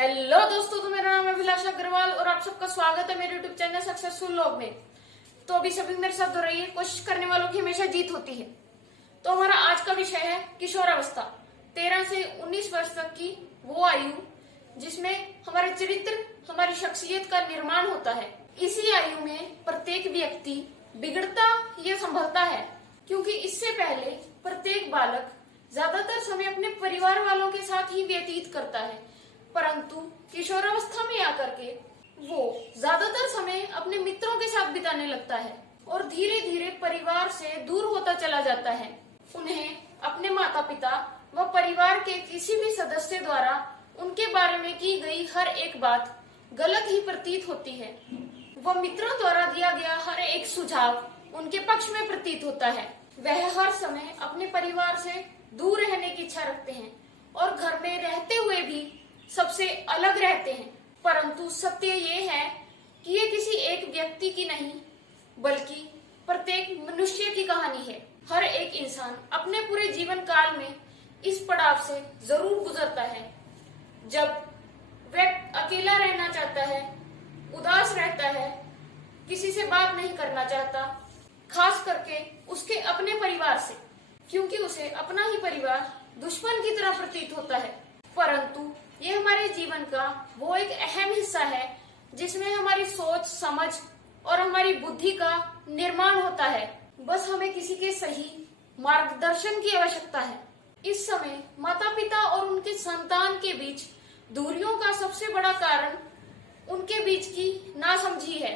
Hello दोस्तों, तो मेरा नाम है अभिलाष अग्रवाल और आप सबका स्वागत है मेरे यूट्यूब चैनल सक्सेसफुल लोग में। तो अभी सभी मेरे साथ हो रही है, कोशिश करने वालों की हमेशा जीत होती है। तो हमारा आज का विषय है किशोरावस्था। 13 से 19 वर्ष तक की वो आयु जिसमें हमारे चरित्र, हमारी शख्सियत का निर्माण होता है। इसी आयु में प्रत्येक व्यक्ति बिगड़ता या संभलता है, क्योंकि इससे पहले प्रत्येक बालक ज्यादातर समय अपने परिवार वालों के साथ ही व्यतीत करता है, परंतु किशोरावस्था में आकर के वो ज्यादातर समय अपने मित्रों के साथ बिताने लगता है और धीरे धीरे परिवार से दूर होता चला जाता है। उन्हें अपने माता पिता व परिवार के किसी भी सदस्य द्वारा उनके बारे में की गई हर एक बात गलत ही प्रतीत होती है। वह मित्रों द्वारा दिया गया हर एक सुझाव उनके पक्ष में प्रतीत होता है। वह हर समय अपने परिवार से दूर रहने की इच्छा रखते हैं और घर में रहते हुए भी सबसे अलग रहते हैं। परंतु सत्य ये है कि ये किसी एक व्यक्ति की नहीं बल्कि प्रत्येक मनुष्य की कहानी है। हर एक इंसान अपने पूरे जीवन काल में इस पड़ाव से जरूर गुजरता है जब वह अकेला रहना चाहता है, उदास रहता है, किसी से बात नहीं करना चाहता, खास करके उसके अपने परिवार से, क्योंकि उसे अपना ही परिवार दुश्मन की तरह प्रतीत होता है। परंतु ये हमारे जीवन का वो एक अहम हिस्सा है जिसमें हमारी सोच, समझ और हमारी बुद्धि का निर्माण होता है। बस हमें किसी के सही मार्गदर्शन की आवश्यकता है। इस समय माता पिता और उनके संतान के बीच दूरियों का सबसे बड़ा कारण उनके बीच की नासमझी है,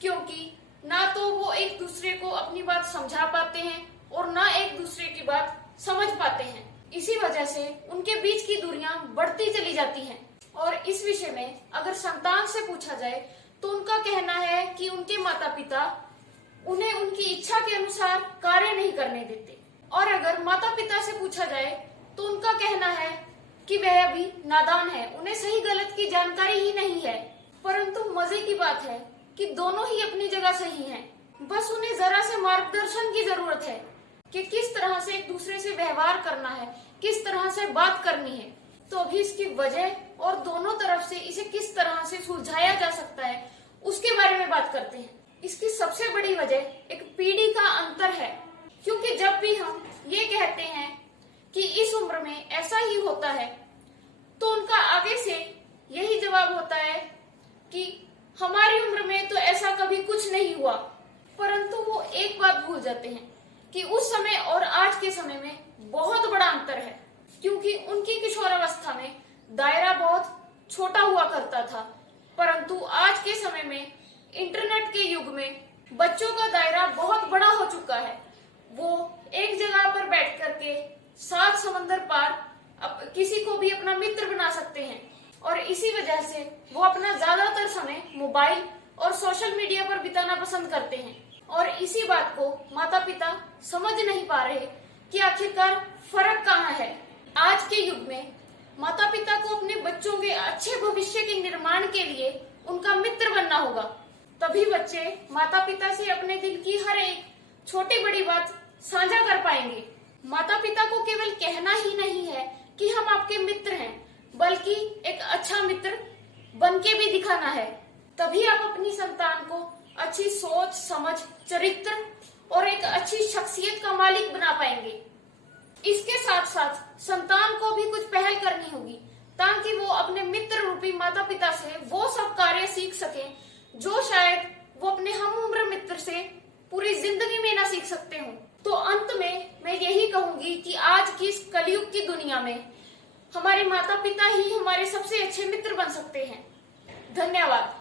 क्योंकि ना तो वो एक दूसरे को अपनी बात समझा पाते हैं और ना एक दूसरे की बात समझ पाते हैं। इसी वजह से उनके बीच की दूरियां बढ़ती चली जाती हैं। और इस विषय में अगर संतान से पूछा जाए तो उनका कहना है कि उनके माता पिता उन्हें उनकी इच्छा के अनुसार कार्य नहीं करने देते, और अगर माता पिता से पूछा जाए तो उनका कहना है कि वह अभी नादान है, उन्हें सही गलत की जानकारी ही नहीं है। परंतु मजे की बात है कि दोनों ही अपनी जगह सही हैं। बस उन्हें जरा से मार्गदर्शन की जरूरत है कि किस तरह से एक दूसरे से व्यवहार करना है, किस तरह से बात करनी है। तो अभी इसकी वजह और दोनों तरफ से इसे किस तरह से सुलझाया जा सकता है उसके बारे में बात करते हैं। इसकी सबसे बड़ी वजह एक पीढ़ी का अंतर है, क्योंकि जब भी हम ये कहते हैं कि इस उम्र में ऐसा ही होता है तो उनका आगे से यही जवाब होता है कि हमारी उम्र में तो ऐसा कभी कुछ नहीं हुआ। परंतु वो एक बात भूल जाते हैं कि उस समय और आज के समय में बहुत बड़ा अंतर है, क्योंकि उनकी किशोरावस्था में दायरा बहुत छोटा हुआ करता था, परंतु आज के समय में इंटरनेट के युग में बच्चों का दायरा बहुत बड़ा हो चुका है। वो एक जगह पर बैठ करके 7 समंदर पार किसी को भी अपना मित्र बना सकते हैं, और इसी वजह से वो अपना ज्यादातर समय मोबाइल और सोशल मीडिया पर बिताना पसंद करते हैं। और इसी बात को माता पिता समझ नहीं पा रहे कि आखिरकार फर्क कहाँ है। आज के युग में माता पिता को अपने बच्चों के अच्छे भविष्य के निर्माण के लिए उनका मित्र बनना होगा, तभी बच्चे माता पिता से अपने दिल की हर एक छोटी बड़ी बात साझा कर पाएंगे। माता पिता को केवल कहना ही नहीं है कि हम आपके मित्र हैं, बल्कि एक अच्छा मित्र बन के भी दिखाना है। तभी आप अपनी संतान को अच्छी सोच, समझ, चरित्र और एक अच्छी शख्सियत का मालिक बना पाएंगे। इसके साथ साथ संतान को भी कुछ पहल करनी होगी ताकि वो अपने मित्र रूपी माता पिता से वो सब कार्य सीख सकें जो शायद वो अपने हम उम्र मित्र से पूरी जिंदगी में ना सीख सकते हों। तो अंत में मैं यही कहूंगी कि आज की इस कलयुग की दुनिया में हमारे माता पिता ही हमारे सबसे अच्छे मित्र बन सकते हैं। धन्यवाद।